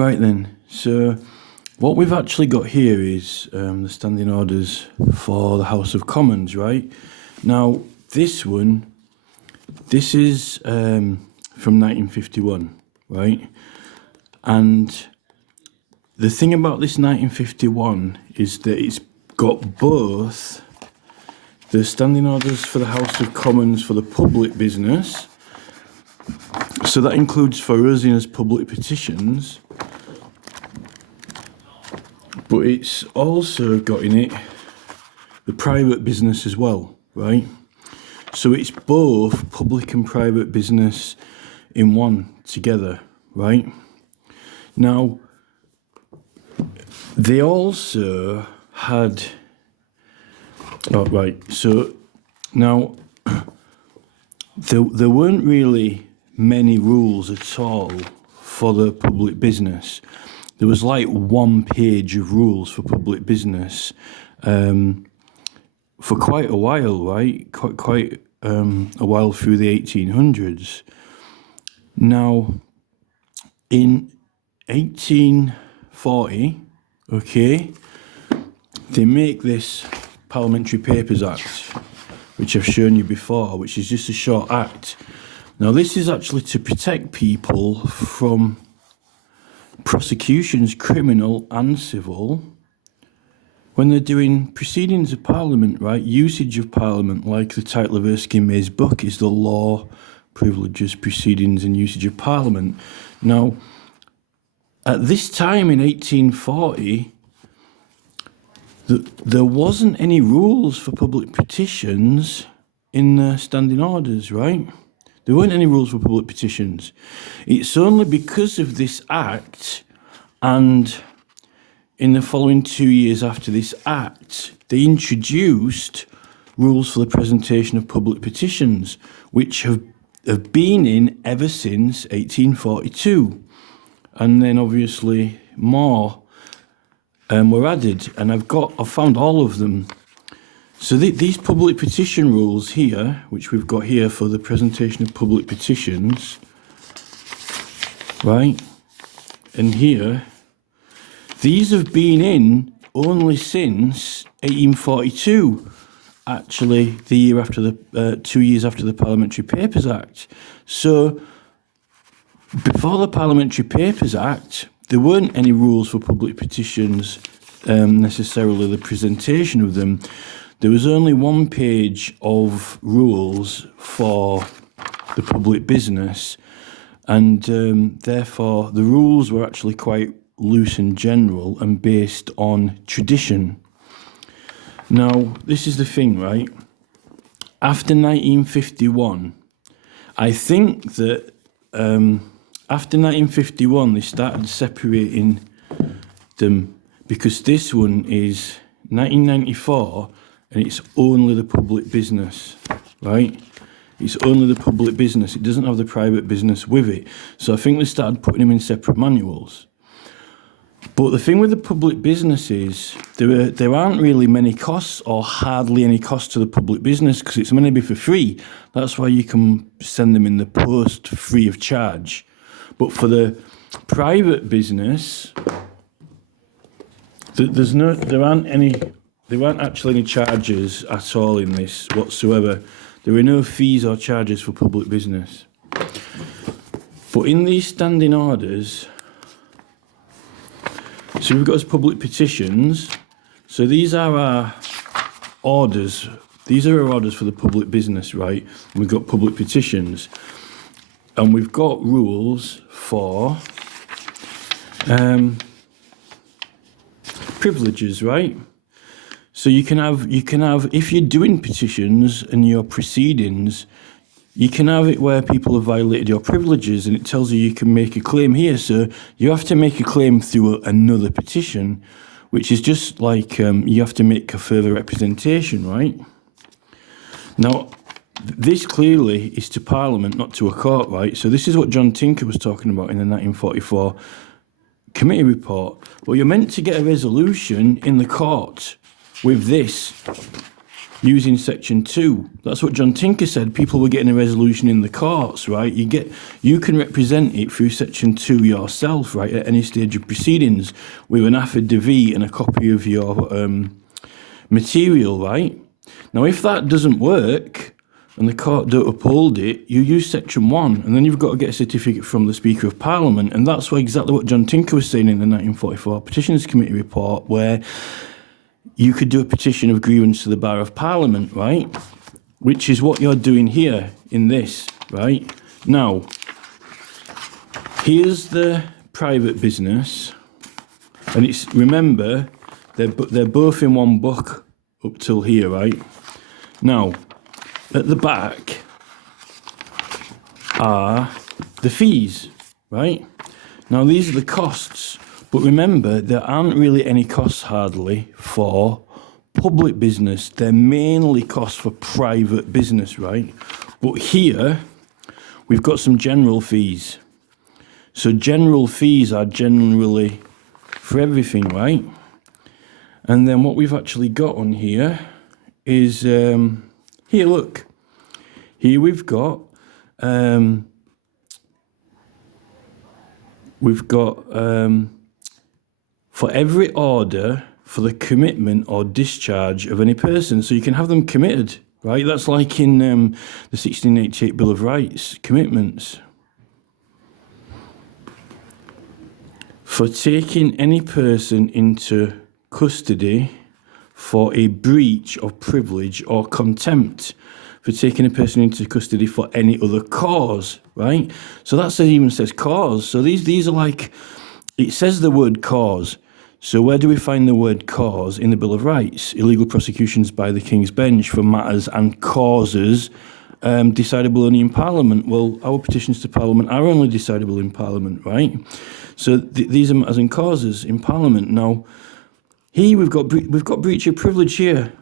Right then, so what we've actually got here is the standing orders for the House of Commons, right? Now, this is from 1951, right? And the thing about this 1951 is that it's got both the standing orders for the House of Commons for the public business, so that includes for us in as public petitions, but it's also got in it the private business as well, right? So it's both public and private business in one together, right? Now, they also had, so now there weren't really many rules at all for the public business. There was like 1 page of rules for public business for quite a while, right? Quite a while through the 1800s. Now, in 1840, okay, they make this Parliamentary Papers Act, which I've shown you before, which is just a short act. Now, this is actually to protect people from prosecutions, criminal and civil, when they're doing proceedings of Parliament, right? Usage of Parliament, like the title of Erskine May's book, is the law, privileges, proceedings and usage of Parliament. Now, at this time in 1840, there wasn't any rules for public petitions in the standing orders, right? There weren't any rules for public petitions. It's only because of this act, and in the following 2 years after this act, they introduced rules for the presentation of public petitions, which have been in ever since 1842. And then obviously more were added, and I've found all of them. So these public petition rules here, which we've got here for the presentation of public petitions, right, and here, these have been in only since 1842, actually the year after the 2 years after the Parliamentary Papers Act. So before the Parliamentary Papers Act, there weren't any rules for public petitions, necessarily the presentation of them. There was only 1 page of rules for the public business, and therefore the rules were actually quite loose and general and based on tradition. Now, this is the thing, right? After 1951, I think that after 1951 they started separating them, because this one is 1994 and it's only the public business, right? It's only the public business. It doesn't have the private business with it. So I think they started putting them in separate manuals. But the thing with the public business is there aren't really many costs, or hardly any costs to the public business, because it's meant to be for free. That's why you can send them in the post free of charge. But for the private business, there aren't actually any charges at all in this whatsoever. There are no fees or charges for public business. But in these standing orders, so we've got as public petitions. So these are our orders. These are our orders for the public business, right? And we've got public petitions. And we've got rules for privileges, right? So you can have, if you're doing petitions and your proceedings, you can have it where people have violated your privileges, and it tells you can make a claim here. So you have to make a claim through another petition, which is just like you have to make a further representation, right? Now, this clearly is to Parliament, not to a court, right? So this is what John Tinker was talking about in the 1944 committee report. Well, you're meant to get a resolution in the court with this. using Section 2. That's what John Tinker said. People were getting a resolution in the courts, right? You can represent it through Section 2 yourself, right, at any stage of proceedings with an affidavit and a copy of your material, right? Now, if that doesn't work and the court don't uphold it, you use Section 1, and then you've got to get a certificate from the Speaker of Parliament, and that's exactly what John Tinker was saying in the 1944 Petitions Committee report, where you could do a petition of grievance to the Bar of Parliament, right? Which is what you're doing here in this, right? Now, here's the private business, and it's, remember, they're both in one book up till here, right? Now, at the back are the fees, right? Now, these are the costs. But remember, there aren't really any costs hardly for public business. They're mainly costs for private business, right? But here, we've got some general fees. So general fees are generally for everything, right? And then what we've actually got on here is, here, look. Here we've got for every order for the commitment or discharge of any person. So you can have them committed, right? That's like in the 1688 Bill of Rights, commitments. For taking any person into custody for a breach of privilege or contempt, for taking a person into custody for any other cause, right? So that even says cause. So these are like, it says the word cause. So where do we find the word cause in the Bill of Rights? Illegal prosecutions by the King's Bench for matters and causes decidable only in Parliament. Well, our petitions to Parliament are only decidable in Parliament, right? So these are matters and causes in Parliament. Now, here we've got breach of privilege here.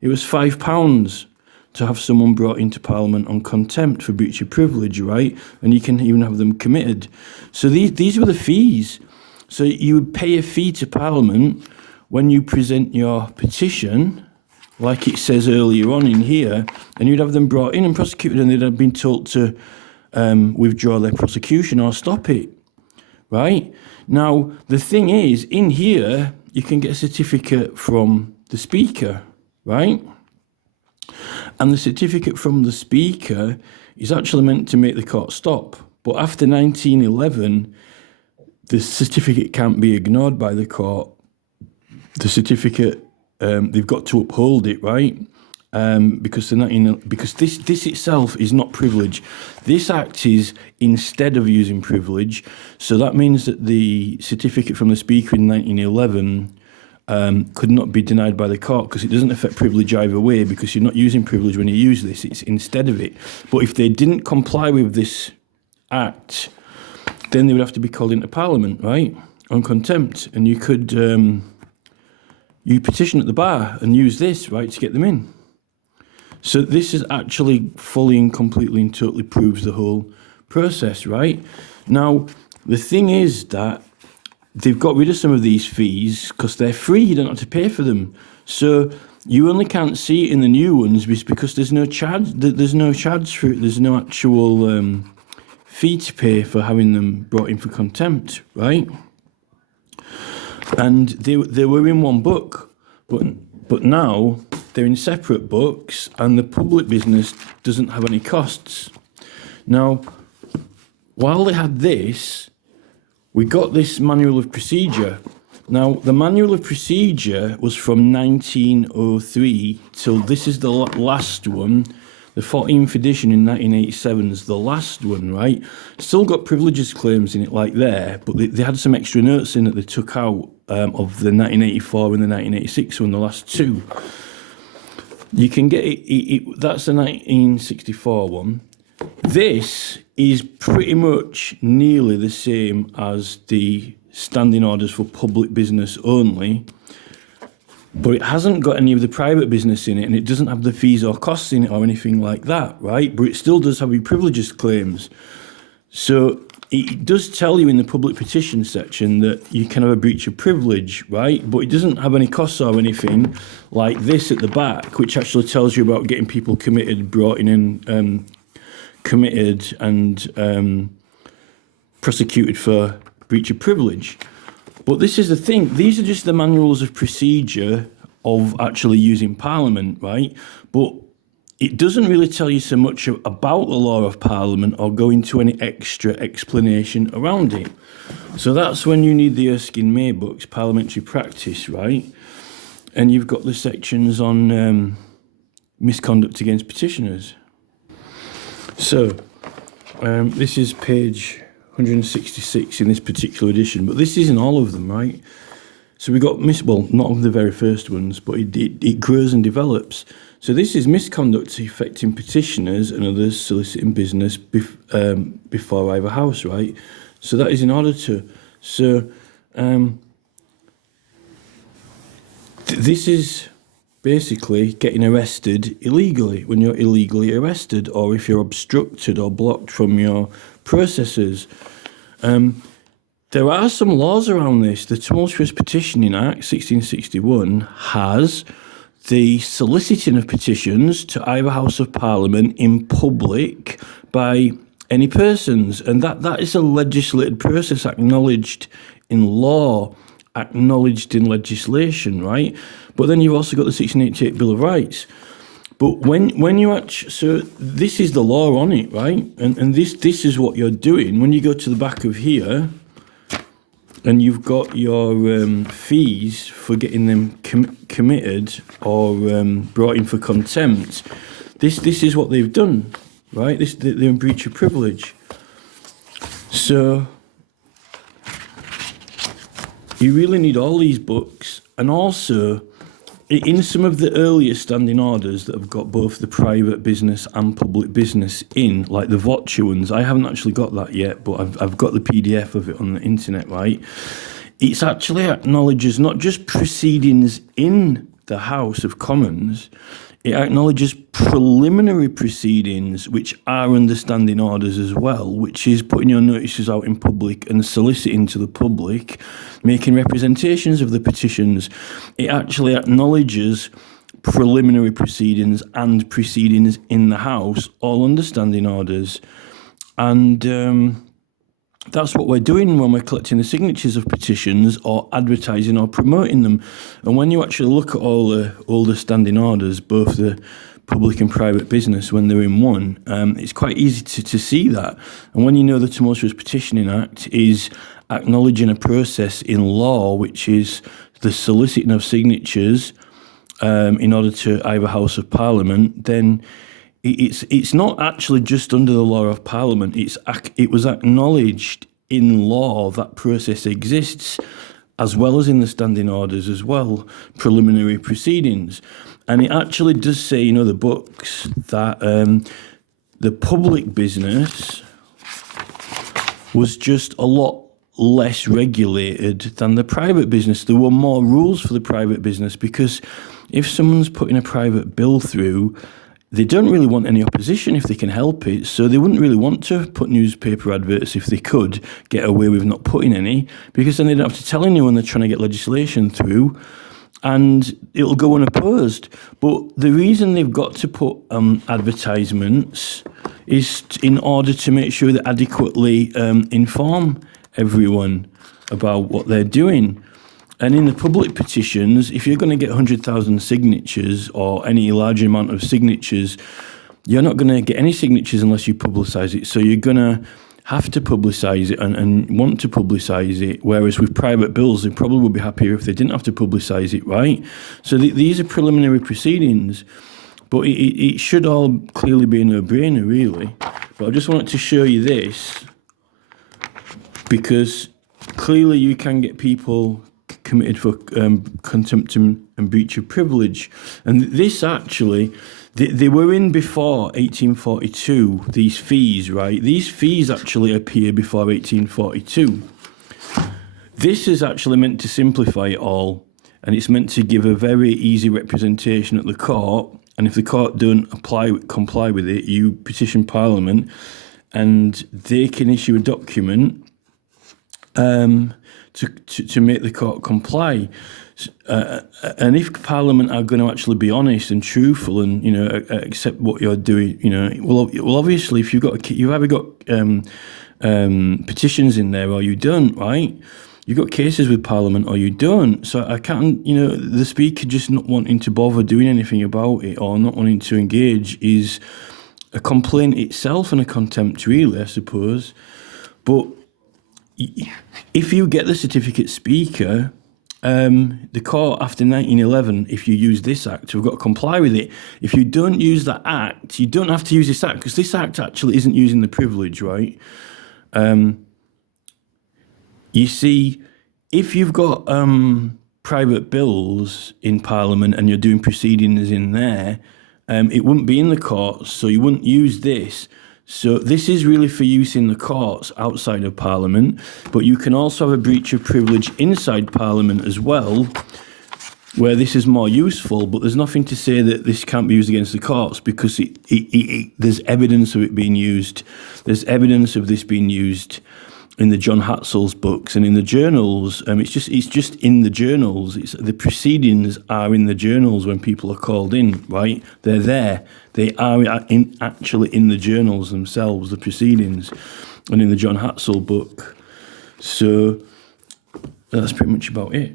It was £5 to have someone brought into Parliament on contempt for breach of privilege, right? And you can even have them committed. So these were the fees. So you would pay a fee to Parliament when you present your petition, like it says earlier on in here, and you'd have them brought in and prosecuted, and they'd have been told to withdraw their prosecution or stop it, right? Now, the thing is, in here, you can get a certificate from the Speaker, right? And the certificate from the Speaker is actually meant to make the court stop. But after 1911, the certificate can't be ignored by the court. The certificate, they've got to uphold it, right? Because this itself is not privilege. This act is instead of using privilege. So that means that the certificate from the Speaker in 1911 could not be denied by the court because it doesn't affect privilege either way, because you're not using privilege when you use this. It's instead of it. But if they didn't comply with this act, then they would have to be called into Parliament, right, on contempt. And you could you petition at the bar and use this, right, to get them in. So this is actually fully and completely and totally proves the whole process, right? Now, the thing is that they've got rid of some of these fees because they're free. You don't have to pay for them. So you only can't see it in the new ones because there's no charge. There's no charge for it. There's no actual fee to pay for having them brought in for contempt, right? And they were in one book, but now they're in separate books, and the public business doesn't have any costs. Now, while they had this, we got this manual of procedure. Now, the manual of procedure was from 1903 till this is the last one. The 14th edition in 1987 is the last one, right? Still got privileges claims in it like there, but they had some extra notes in that they took out of the 1984 and the 1986 one, the last two. You can get it, that's the 1964 one. This is pretty much nearly the same as the standing orders for public business only, but it hasn't got any of the private business in it, and it doesn't have the fees or costs in it or anything like that, right? But it still does have your privileges claims. So it does tell you in the public petition section that you can have a breach of privilege, right? But it doesn't have any costs or anything like this at the back, which actually tells you about getting people committed, brought in, committed and prosecuted for breach of privilege. But this is the thing, these are just the manuals of procedure of actually using Parliament, right? But it doesn't really tell you so much about the law of Parliament or go into any extra explanation around it. So that's when you need the Erskine-May books, Parliamentary Practice, right? And you've got the sections on misconduct against petitioners. So this is page 166 in this particular edition, but this isn't all of them, right? So we got well, not of the very first ones, but it grows and develops. So this is misconduct affecting petitioners and others soliciting business before either house, right? So that is in order to. So this is basically getting arrested illegally, when you're illegally arrested, or if you're obstructed or blocked from your processes. There are some laws around this. The Tumultuous Petitioning Act, 1661, has the soliciting of petitions to either House of Parliament in public by any persons. And that is a legislated process acknowledged in law, acknowledged in legislation, right? But then you've also got the 1688 Bill of Rights. But when you actually, so this is the law on it, right? And this is what you're doing. When you go to the back of here, and you've got your fees for getting them committed or brought in for contempt. This is what they've done, right? They're in breach of privilege. So you really need all these books, and also in some of the earlier standing orders that have got both the private business and public business in, like the voucher ones, I haven't actually got that yet, but I've got the PDF of it on the internet, right? It actually acknowledges not just proceedings in the House of Commons, it acknowledges preliminary proceedings which are understanding orders as well, which is putting your notices out in public and soliciting to the public, making representations of the petitions. It actually acknowledges preliminary proceedings and proceedings in the House, all understanding orders. And that's what we're doing when we're collecting the signatures of petitions or advertising or promoting them. And when you actually look at all the older standing orders, both the public and private business, when they're in one, it's quite easy to see that. And when you know the Tumultuous Petitioning Act is acknowledging a process in law, which is the soliciting of signatures in order to either House of Parliament, then it's not actually just under the law of Parliament. It was acknowledged in law that process exists, as well as in the standing orders as well, preliminary proceedings. And it actually does say in other books that the public business was just a lot less regulated than the private business. There were more rules for the private business, because if someone's putting a private bill through, they don't really want any opposition if they can help it, so they wouldn't really want to put newspaper adverts if they could get away with not putting any, because then they don't have to tell anyone they're trying to get legislation through, and it'll go unopposed. But the reason they've got to put advertisements is in order to make sure they adequately inform everyone about what they're doing. And in the public petitions, if you're going to get 100,000 signatures or any large amount of signatures, you're not going to get any signatures unless you publicise it. So you're going to have to publicise it and want to publicise it, whereas with private bills, they probably would be happier if they didn't have to publicise it, right? So these are preliminary proceedings, but it should all clearly be a no-brainer, really. But I just wanted to show you this, because clearly you can get people committed for contempt and breach of privilege. And this actually, they were in before 1842, these fees, right? These fees actually appear before 1842. This is actually meant to simplify it all, and it's meant to give a very easy representation at the court. And if the court don't comply with it, you petition Parliament, and they can issue a document to make the court comply. And if Parliament are going to actually be honest and truthful and, you know, accept what you're doing, you know, well, obviously, if you've either got petitions in there or you don't, right? You've got cases with Parliament or you don't. So I can't, you know, the Speaker just not wanting to bother doing anything about it or not wanting to engage is a complaint itself and a contempt, really, I suppose. But if you get the certificate Speaker, the court after 1911, if you use this act, we've got to comply with it. If you don't use that act, you don't have to use this act, because this act actually isn't using the privilege, right? You see, if you've got private bills in Parliament and you're doing proceedings in there, it wouldn't be in the courts, so you wouldn't use this. So this is really for use in the courts outside of Parliament, but you can also have a breach of privilege inside Parliament as well, where this is more useful, but there's nothing to say that this can't be used against the courts, because there's evidence of it being used. There's evidence of this being used in the John Hatzel's books and in the journals. It's just in the journals. The proceedings are in the journals when people are called in, right? They're there. They are actually in the journals themselves, the proceedings, and in the John Hatzel book. So that's pretty much about it.